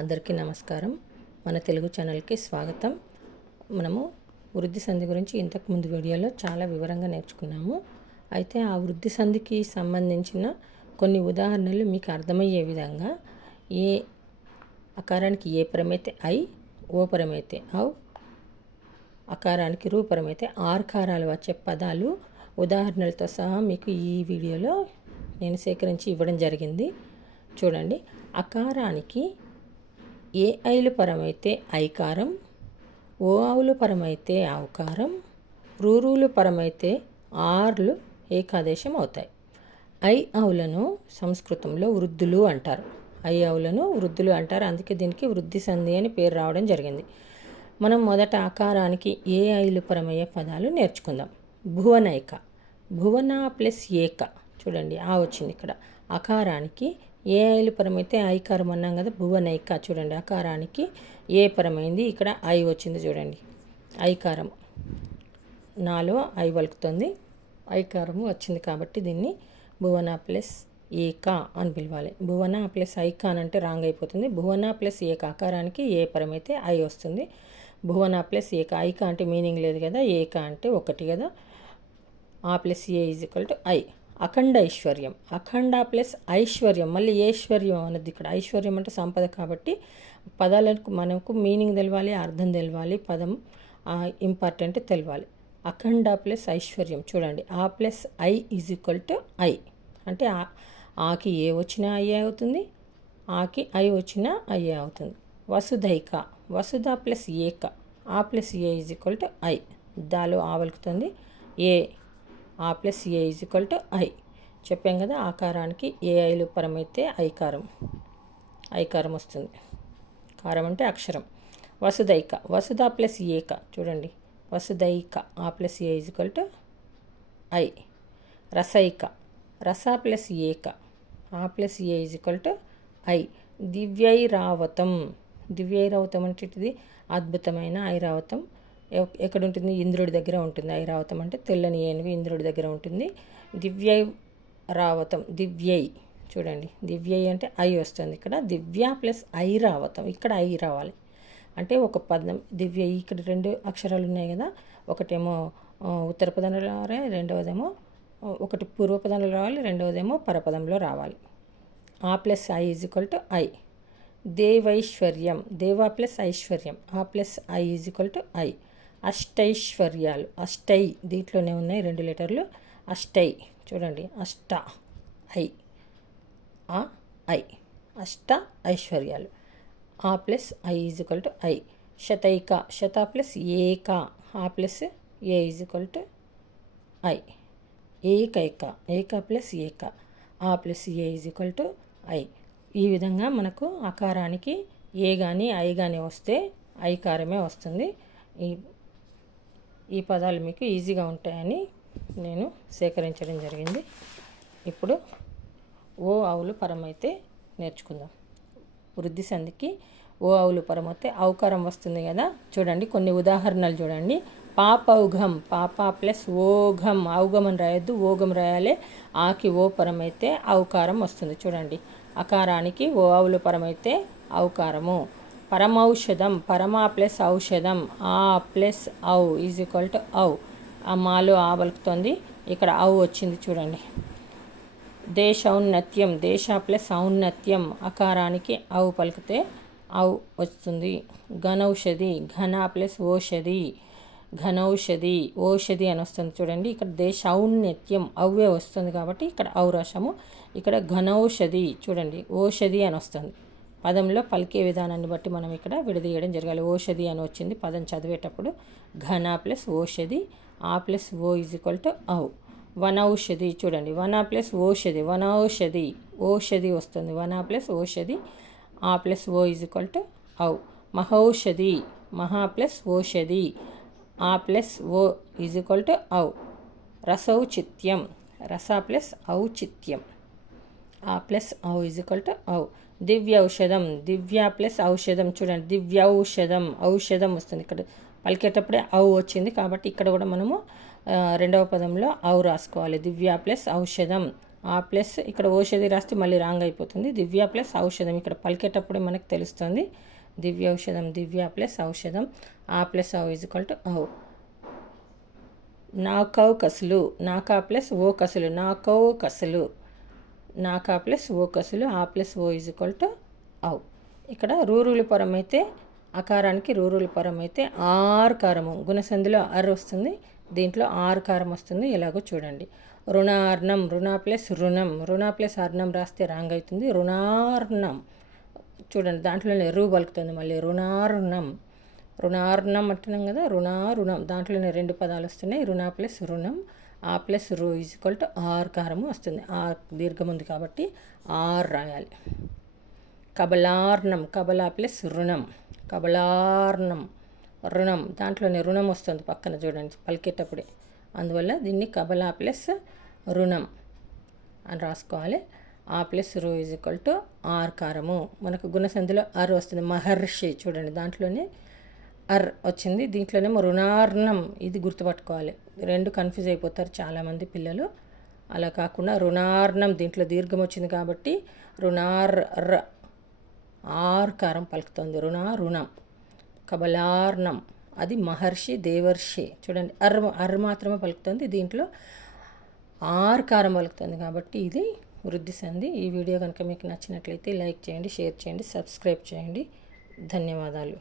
అందరికీ నమస్కారం. మన తెలుగు ఛానల్కి స్వాగతం. మనము వృద్ధి సంధి గురించి ఇంతకుముందు వీడియోలో చాలా వివరంగా నేర్చుకున్నాము. అయితే ఆ వృద్ధి సంధికి సంబంధించిన కొన్ని ఉదాహరణలు మీకు అర్థమయ్యే విధంగా ఏ అకారానికి ఏ పరమైతే ఐ ఓ పరమైతే ఔ అకారానికి రూపరమైతే ఆర్కారాలు వచ్చే పదాలు ఉదాహరణలతో సహా మీకు ఈ వీడియోలో నేను సేకరించి ఇవ్వడం జరిగింది. చూడండి. అకారానికి ఏ ఐలు పరమైతే ఐకారం ఓ ఆవులు పరమైతే ఆవుకారం రూరులు పరమైతే ఆర్లు ఏకాదేశం అవుతాయి. ఐ ఆవులను సంస్కృతంలో వృద్ధులు అంటారు. ఐ ఆవులను వృద్ధులు అంటారు. అందుకే దీనికి వృద్ధి సంధి అని పేరు రావడం జరిగింది. మనం మొదట ఆకారానికి ఏ ఐలు పరమయ్యే పదాలు నేర్చుకుందాం. భువనైక. భువన ప్లస్ ఏక. చూడండి ఆ వచ్చింది ఇక్కడ. అకారానికి ఏ ఐలు పరమైతే ఐకారం అన్నాం కదా భువనైక చూడండి అకారానికి ఏ పరమైంది? ఇక్కడ ఐ వచ్చింది చూడండి. ఐకారం. నాలో ఐ వలుకుతుంది ఐకారము వచ్చింది కాబట్టి దీన్ని భువన ప్లస్ ఏక అని పిలవాలి. భువన ప్లస్ ఐకా అని అంటే రాంగ్ అయిపోతుంది. భువన ప్లస్ ఏక ఆకారానికి ఏ పరమైతే ఐ వస్తుంది? భువన ప్లస్ ఏక. ఐక అంటే మీనింగ్ లేదు కదా ఏక అంటే ఒకటి కదా. ఆ ప్లస్ ఏ ఈజ్ ఈక్వల్ టు ఐ. అఖండ ఐశ్వర్యం. అఖండ ప్లస్ ఐశ్వర్యం. మళ్ళీ ఐశ్వర్యం అన్నది ఇక్కడ. ఐశ్వర్యం అంటే సంపద కాబట్టి పదాలకు మనకు మీనింగ్ తెలవాలి అర్థం తెలవాలి పదం ఇంపార్టెంట్ తెలవాలి. అఖండ ప్లస్ ఐశ్వర్యం. చూడండి. ఆ ప్లస్ ఐ ఈజ్ ఈక్వల్ టు ఐ. అంటే ఆకి ఏ వచ్చినా అయ్యే అవుతుంది? ఆకి ఐ వచ్చినా అయ్యే అవుతుంది. వసుధైక. వసుధ ప్లస్ ఏక. ఆ ప్లస్ ఏ ఈజ్ ఈక్వల్ టు ఐ. దాలో ఆ వెలుకుతుంది. ఏ ఆ ప్లస్ ఏ ఈజ్ ఈక్వల్ టు ఐ. చెప్పాం కదా ఆకారానికి ఏ ఐలు పరమైతే ఐకారం. ఐకారం వస్తుంది. కారం అంటే అక్షరం. వసుదైక. వసుధ ప్లస్ ఏక. చూడండి. వసుదైక. ఆ ప్లస్ ఏ ఈజ్ ఈక్వల్ టు ఐ. రసైక. రస ప్లస్ ఏక. ఆ ప్లస్ ఏ ఈజ్ ఈక్వల్ టు ఐ. దివ్యైరావతం. దివ్యైరావతం అంటే ఇది అద్భుతమైన ఐరావతం. ఎక్కడ ఉంటుంది ఇంద్రుడి దగ్గర ఉంటుంది. ఐరావతం అంటే తెల్లని ఏనుగు ఇంద్రుడి దగ్గర ఉంటుంది. దివ్య రావతం దివ్యై. చూడండి. దివ్యై అంటే ఐ వస్తుంది ఇక్కడ. దివ్య ప్లస్ ఐరావతం. ఇక్కడ ఐ రావాలి. అంటే ఒక పదం. దివ్య ఇక్కడ రెండు అక్షరాలు ఉన్నాయి కదా. ఒకటేమో ఉత్తర పదంలో రావాలి రెండవదేమో ఒకటి పూర్వపదంలో రావాలి రెండవదేమో పరపదంలో రావాలి. ఆ ప్లస్ ఐ ఈజ్ ఈక్వల్ టు ఐ. దేవైశ్వర్యం. దేవా ప్లస్ ఐశ్వర్యం. ఆ ప్లస్ ఐ ఈజ్ ఈక్వల్ టు ఐ. అష్టైశ్వర్యాలు. అష్టై దీంట్లోనే ఉన్నాయి రెండు లెటర్లు. అష్టై చూడండి. అష్ట ఐ. ఆ ఐ. అష్ట ఐశ్వర్యాలు. ఆ ప్లస్ ఐ ఈజ్ ఈక్వల్ టు ఐ. శతైక. శత ప్లస్ ఏక. ఆ ప్లస్ ఏ ఈజ్ ఈక్వల్ టు ఐ. ఏకైక. ఏక ప్లస్ ఏక. ఆ ప్లస్ ఏ ఈజ్ ఈక్వల్ టు ఐ. ఈ విధంగా మనకు అకారానికి ఏ కానీ ఐ కానీ వస్తే ఐకారమే వస్తుంది. ఈ ఈ పదాలు మీకు ఈజీగా ఉంటాయని నేను సేకరించడం జరిగింది. ఇప్పుడు ఓ ఆవులు పరమైతే నేర్చుకుందాం. వృద్ధి సంధికి ఓ ఆవులు పరమైతే అవకారం వస్తుంది కదా. చూడండి కొన్ని ఉదాహరణలు చూడండి. పాపౌఘం పాప ప్లస్ ఓఘం ఔఘం అని రాయొద్దు ఓఘం రాయాలి. ఆకి ఓ పరమైతే అవకారం వస్తుంది. చూడండి అకారానికి ఓ ఆవులు పరమైతే అవకారము పరమౌషధం పరమా ప్లస్ ఔషధం. ఆ ప్లస్ ఔ ఈజ్ ఈక్వల్ టు ఔ. ఆ మాలో ఆ పలుకుతుంది. ఇక్కడ ఔ వచ్చింది చూడండి. దేశ ఔన్నత్యం దేశ ప్లస్ ఔన్నత్యం అకారానికి ఔ పలికితే ఔ వస్తుంది. ఘనౌషధి ఘన ప్లస్ ఓషధి ఘనౌషధి ఓషధి అని వస్తుంది చూడండి. ఇక్కడ దేశ ఔన్నత్యం ఔవే వస్తుంది కాబట్టి ఇక్కడ ఔ రసము ఇక్కడ ఘనౌషధి చూడండి ఓషధి అని వస్తుంది. పదంలో పలికే విధానాన్ని బట్టి మనం ఇక్కడ విడదీయడం జరగాలి. ఓషధి అని వచ్చింది. పదం చదివేటప్పుడు ఘన ప్లస్ ఓషధి ఆ ప్లస్ ఓ ఈజ్ ఈక్వల్ టు ఔ. వనౌషధి చూడండి. వన ప్లస్ ఓషధి వనౌషధి ఓషధి వస్తుంది. వన ప్లస్ ఓషధి ఆ ప్లస్ ఓ ఈజ్ ఈక్వల్ టు ఔ. మహౌషధి మహా ప్లస్ ఓషధి ఆ ప్లస్ ఓ ఈజ్ ఈక్వల్ టు ఔ. రసౌచిత్యం రస ప్లస్ ఔచిత్యం. ఆ ప్లస్ ఔ ఈజ్ ఈక్వల్ టు ఔ. దివ్య ఔషధం దివ్య ప్లస్ ఔషధం. చూడండి దివ్య ఔషధం ఔషధం వస్తుంది ఇక్కడ. పలికేటప్పుడే ఔ వచ్చింది కాబట్టి ఇక్కడ కూడా మనము రెండవ పదంలో ఔ రాసుకోవాలి. దివ్య ప్లస్ ఔషధం. ఆ ప్లస్ ఇక్కడ ఔషధి రాస్తే మళ్ళీ రాంగ్ అయిపోతుంది. దివ్య ప్లస్ ఔషధం. ఇక్కడ పలికేటప్పుడే మనకు తెలుస్తుంది. దివ్య ఔషధం దివ్య ప్లస్ ఔషధం. ఆ ప్లస్ ఔ ఇజ్ ఈక్వల్ టు ఔ. నాకౌ కసులు. నాకా ప్లస్ ఓ కసులు. నాకౌ కసులు. నాకా ప్లస్ ఓ కసులు ఆ ప్లస్ ఓ ఇజ్ ఈక్వల్ టు అవు ఇక్కడ రూరుల పరం అయితే అకారానికి రూరుల పరం అయితే ఆర్ కారము. గుణసంధిలో ఆర్ వస్తుంది దీంట్లో ఆర్ కారం వస్తుంది ఎలాగో చూడండి. రుణార్ణం రుణ ప్లస్ రుణం. రుణ ప్లస్ అర్ణం రాస్తే రాంగ్ అవుతుంది. రుణార్ణం. చూడండి దాంట్లోనే రూ పలుకుతుంది మళ్ళీ. రుణారుణం. రుణారుణం అంటున్నాం కదా రుణారుణం. దాంట్లోనే రెండు పదాలు వస్తున్నాయి. రుణ ప్లస్ రుణం. ఆ ప్లస్ రో ఈజ్ ఈక్వల్ టు ఆర్ కారము వస్తుంది. ఆ దీర్ఘం ఉంది కాబట్టి ఆర్ రాయాలి. కబలార్ణం కబలా ప్లస్ రుణం కబలార్ణం రుణం. దాంట్లోనే రుణం వస్తుంది పక్కన చూడండి పలికేటప్పుడే. అందువల్ల దీన్ని కబలా ప్లస్ రుణం అని రాసుకోవాలి. ఆ ప్లస్ రో ఈజ్ ఈక్వల్ టు ఆర్ కారము. మనకు గుణసంధిలో ఆర్ వస్తుంది. మహర్షి చూడండి దాంట్లోనే అర్ వచ్చింది. దీంట్లోనేమో రుణార్ణం ఇది గుర్తుపట్టుకోవాలి. రెండు కన్ఫ్యూజ్ అయిపోతారు చాలామంది పిల్లలు. అలా కాకుండా రుణార్ణం దీంట్లో దీర్ఘం వచ్చింది కాబట్టి రుణార్ ర ఆర్ కారం పలుకుతుంది. రుణ రుణం కబలార్ణం అది మహర్షి దేవర్షి. చూడండి అర్ అర్ మాత్రమే పలుకుతుంది. దీంట్లో ఆర్ కారం పలుకుతుంది కాబట్టి ఇది వృద్ధి సంధి. ఈ వీడియో కనుక మీకు నచ్చినట్లయితే లైక్ చేయండి షేర్ చేయండి సబ్స్క్రైబ్ చేయండి. ధన్యవాదాలు.